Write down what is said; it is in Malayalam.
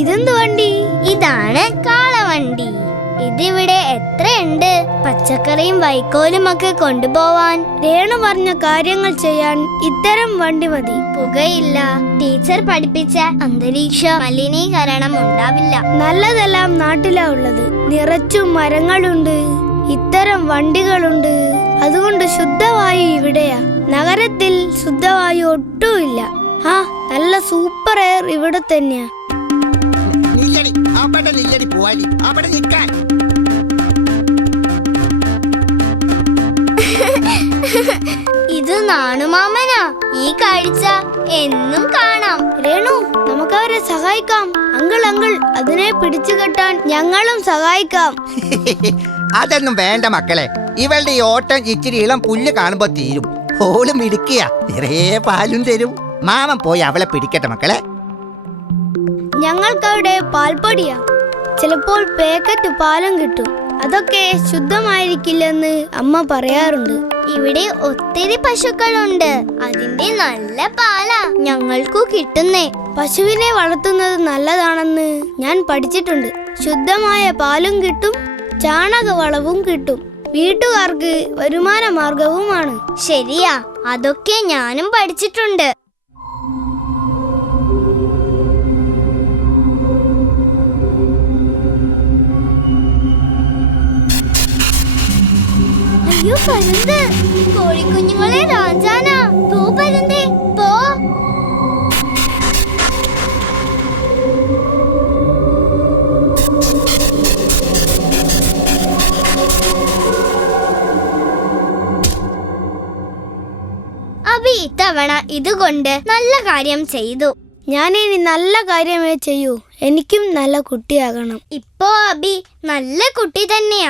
ഇതെന്ത് വണ്ടി? ഇതാണ് കാളവണ്ടി. ഇതിവിടെ എത്രയുണ്ട്? പച്ചക്കറിയും വൈക്കോലും ഒക്കെ കൊണ്ടുപോവാൻ. രേണു പറഞ്ഞ കാര്യങ്ങൾ ചെയ്യാൻ ഇത്തരം വണ്ടി മതി. പുകയില്ല, ടീച്ചർ പഠിപ്പിച്ച അന്തരീക്ഷ മലിനീകരണം ഉണ്ടാവില്ല. നല്ലതെല്ലാം നാട്ടിലാ ഉള്ളത്. നിറച്ചും മരങ്ങളുണ്ട്, ഇത്തരം വണ്ടികളുണ്ട്. അതുകൊണ്ട് ശുദ്ധവായു ഇവിടെയാ. നഗരത്തിൽ ശുദ്ധവായു ഒട്ടുമില്ല. നല്ല സൂപ്പർ എയർ ഇവിടെ തന്നെയാ. ഇത് നാണുമാമനാ. ഈ കാഴ്ച എന്നും കാണാം. രേണു, നമുക്കവരെ സഹായിക്കാം. അങ്കിൾ അതിനെ പിടിച്ചു കെട്ടാൻ ഞങ്ങളും സഹായിക്കാം. അതൊന്നും വേണ്ട മക്കളെ. ഇവളുടെ ഈ ഓട്ടം ഇച്ചിരി ഇളം പുല്ല് കാണുമ്പോ തീരും. ഓളും ഇടുക്കിയ നിറയെ പാലും തരും. മാമൻ പോയി അവളെ പിടിക്കട്ടെ മക്കളെ. ഞങ്ങൾക്കവിടെ പാൽപ്പൊടിയാ. ചിലപ്പോൾ പാക്കറ്റ് പാലും കിട്ടും. അതൊക്കെ ശുദ്ധമായിരിക്കില്ലെന്ന് അമ്മ പറയാറുണ്ട്. ഇവിടെ ഒത്തിരി പശുക്കളുണ്ട്. അതിന്റെ നല്ല പാലാ ഞങ്ങൾക്കു കിട്ടുന്നേ. പശുവിനെ വളർത്തുന്നത് നല്ലതാണെന്ന് ഞാൻ പഠിച്ചിട്ടുണ്ട്. ശുദ്ധമായ പാലും കിട്ടും, ചാണകവളവും കിട്ടും. വീട്ടുകാർക്ക് വരുമാന മാർഗവുമാണ്. ശരിയാ, അതൊക്കെ ഞാനും പഠിച്ചിട്ടുണ്ട്. അയ്യോ, പരുന്ത്! കോഴിക്കുഞ്ഞുങ്ങളെ രാജാനാ. പോ പരുന്തേ, പോ. അബി ഇത്തവണ ഇതുകൊണ്ട് നല്ല കാര്യം ചെയ്തു. ഞാനിനി നല്ല കാര്യമേ ചെയ്യൂ. എനിക്കും നല്ല കുട്ടിയാകണം. ഇപ്പോ അബി നല്ല കുട്ടി തന്നെയാ.